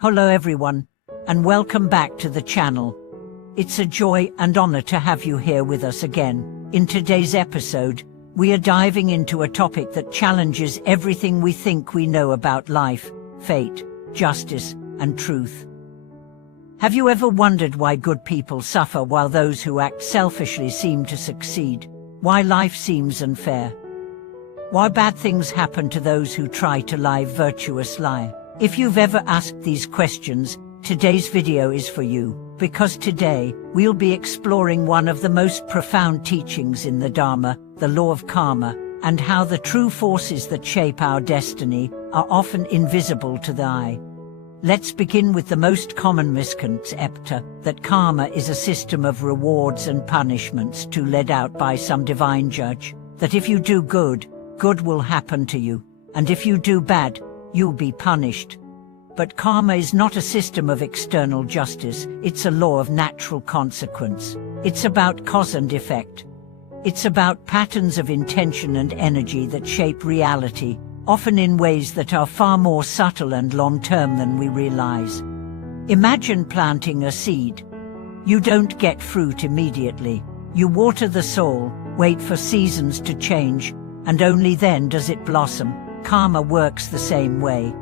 Hello everyone, and welcome back to the channel. It's a joy and honor to have you here with us again. In today's episode, we are diving into a topic that challenges everything we think we know about life, fate, justice, and truth. Have you ever wondered why good people suffer while those who act selfishly seem to succeed? Why life seems unfair? Why bad things happen to those who try to live virtuous life? If you've ever asked these questions, today's video is for you, because today, we'll be exploring one of the most profound teachings in the Dharma, the law of karma, and how the true forces that shape our destiny are often invisible to the eye. Let's begin with the most common misconception, that karma is a system of rewards and punishments led out by some divine judge, that if you do good, good will happen to you, and if you do bad, you'll be punished. But karma is not a system of external justice, it's a law of natural consequence. It's about cause and effect. It's about patterns of intention and energy that shape reality, often in ways that are far more subtle and long-term than we realize. Imagine planting a seed. You don't get fruit immediately. You water the soil, wait for seasons to change, and only then does it blossom. Karma works the same way.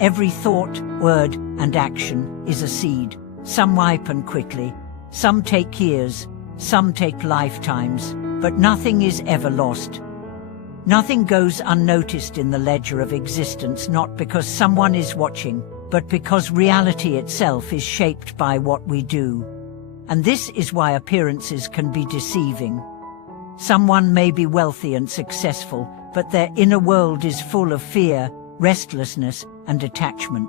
Every thought, word, and action is a seed. Some ripen quickly, some take years, some take lifetimes, but nothing is ever lost. Nothing goes unnoticed in the ledger of existence, not because someone is watching, but because reality itself is shaped by what we do. And this is why appearances can be deceiving. Someone may be wealthy and successful, but their inner world is full of fear, restlessness, and attachment.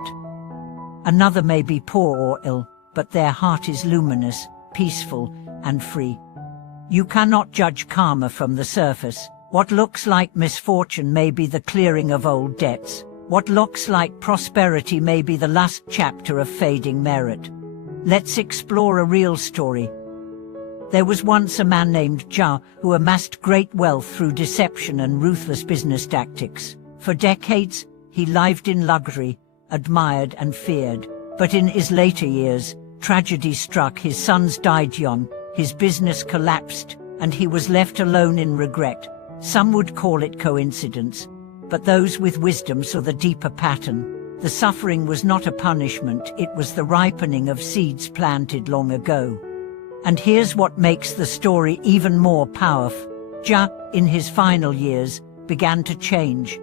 Another may be poor or ill, but their heart is luminous, peaceful, and free. You cannot judge karma from the surface. What looks like misfortune may be the clearing of old debts. What looks like prosperity may be the last chapter of fading merit. Let's explore a real story. There was once a man named Jia who amassed great wealth through deception and ruthless business tactics. For decades, he lived in luxury, admired and feared. But in his later years, tragedy struck. His sons died young, his business collapsed, and he was left alone in regret. Some would call it coincidence, but those with wisdom saw the deeper pattern. The suffering was not a punishment, it was the ripening of seeds planted long ago. And here's what makes the story even more powerful. Jia, in his final years, began to change.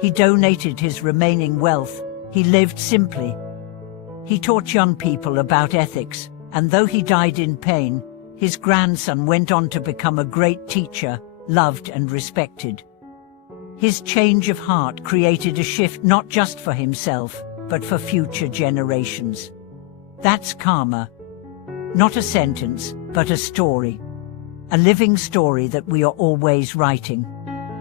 He donated his remaining wealth. He lived simply. He taught young people about ethics, and though he died in pain, his grandson went on to become a great teacher, loved and respected. His change of heart created a shift not just for himself, but for future generations. That's karma. Not a sentence, but a story. A living story that we are always writing.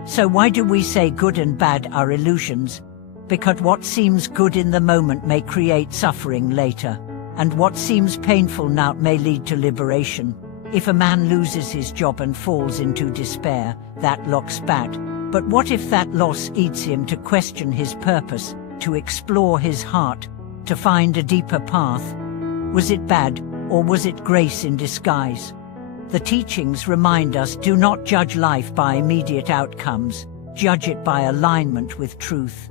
So why do we say good and bad are illusions? Because what seems good in the moment may create suffering later, and what seems painful now may lead to liberation. If a man loses his job and falls into despair, that looks bad. But what if that loss leads him to question his purpose, to explore his heart, to find a deeper path? Was it bad? Or was it grace in disguise? The teachings remind us, do not judge life by immediate outcomes, judge it by alignment with truth.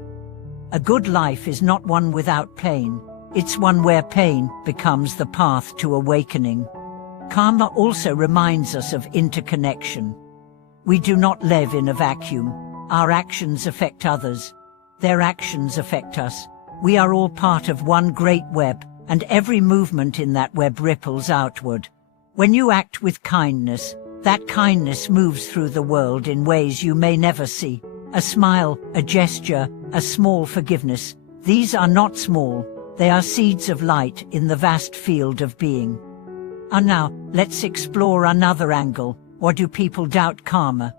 A good life is not one without pain, it's one where pain becomes the path to awakening. Karma also reminds us of interconnection. We do not live in a vacuum. Our actions affect others. Their actions affect us. We are all part of one great web, and every movement in that web ripples outward. When you act with kindness, that kindness moves through the world in ways you may never see. A smile, a gesture, a small forgiveness. These are not small, they are seeds of light in the vast field of being. And now, let's explore another angle. Why do people doubt karma?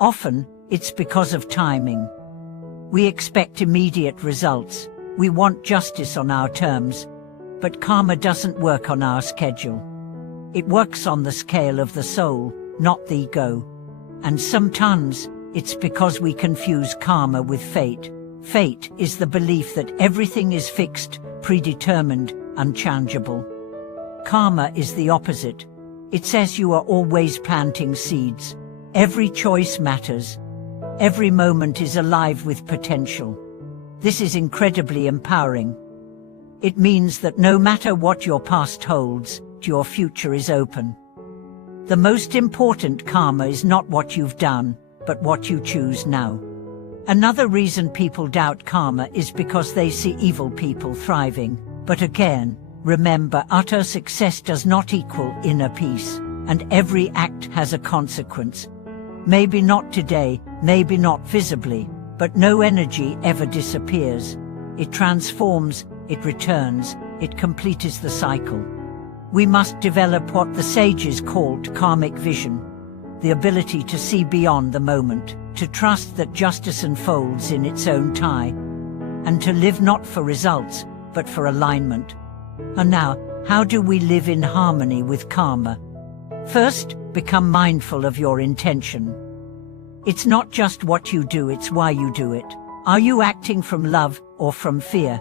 Often, it's because of timing. We expect immediate results. We want justice on our terms. But karma doesn't work on our schedule. It works on the scale of the soul, not the ego. And sometimes, it's because we confuse karma with fate. Fate is the belief that everything is fixed, predetermined, unchangeable. Karma is the opposite. It says you are always planting seeds. Every choice matters. Every moment is alive with potential. This is incredibly empowering. It means that no matter what your past holds, your future is open. The most important karma is not what you've done, but what you choose now. Another reason people doubt karma is because they see evil people thriving. But again, remember, utter success does not equal inner peace, and every act has a consequence. Maybe not today, maybe not visibly, but no energy ever disappears. It transforms, it returns, it completes the cycle. We must develop what the sages called karmic vision, the ability to see beyond the moment, to trust that justice unfolds in its own time, and to live not for results, but for alignment. And now, how do we live in harmony with karma? First, become mindful of your intention. It's not just what you do, it's why you do it. Are you acting from love or from fear?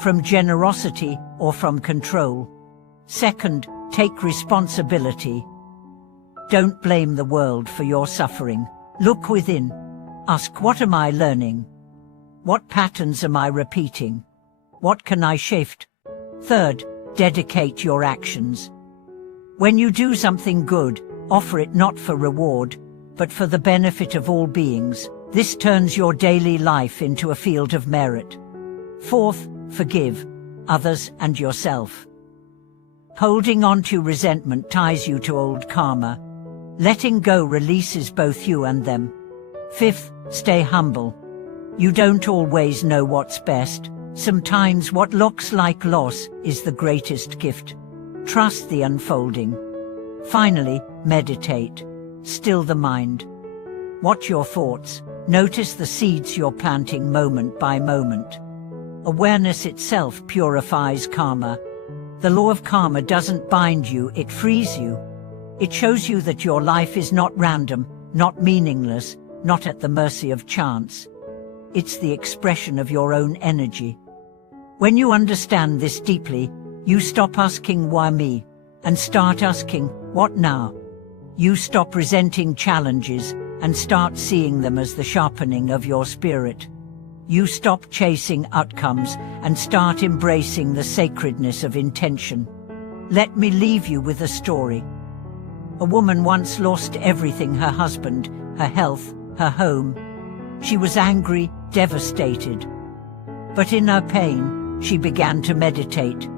From generosity or from control? Second, take responsibility. Don't blame the world for your suffering. Look within. Ask, what am I learning? What patterns am I repeating? What can I shift? Third, dedicate your actions. When you do something good, offer it not for reward, but for the benefit of all beings. This turns your daily life into a field of merit. Fourth, forgive others and yourself. Holding on to resentment ties you to old karma. Letting go releases both you and them. Fifth, stay humble. You don't always know what's best. Sometimes what looks like loss is the greatest gift. Trust the unfolding. Finally, meditate. Still the mind. Watch your thoughts. Notice the seeds you're planting moment by moment. Awareness itself purifies karma. The law of karma doesn't bind you, it frees you. It shows you that your life is not random, not meaningless, not at the mercy of chance. It's the expression of your own energy. When you understand this deeply, you stop asking why me, and start asking, what now? You stop resenting challenges, and start seeing them as the sharpening of your spirit. You stop chasing outcomes, and start embracing the sacredness of intention. Let me leave you with a story. A woman once lost everything: her husband, her health, her home. She was angry, devastated. But in her pain, she began to meditate.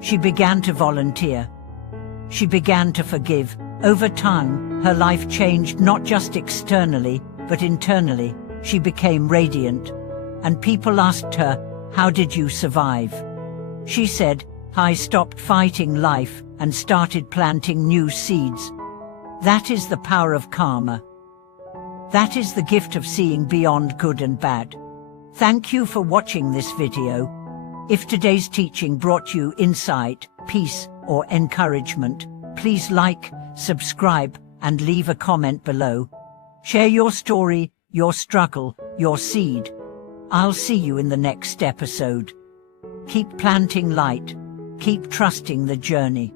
She began to volunteer. She began to forgive. Over time, her life changed, not just externally, but internally. She became radiant. And people asked her, "How did you survive?" She said, "I stopped fighting life and started planting new seeds." That is the power of karma. That is the gift of seeing beyond good and bad. Thank you for watching this video. If today's teaching brought you insight, peace, or encouragement, please like, subscribe, and leave a comment below. Share your story, your struggle, your seed. I'll see you in the next episode. Keep planting light. Keep trusting the journey.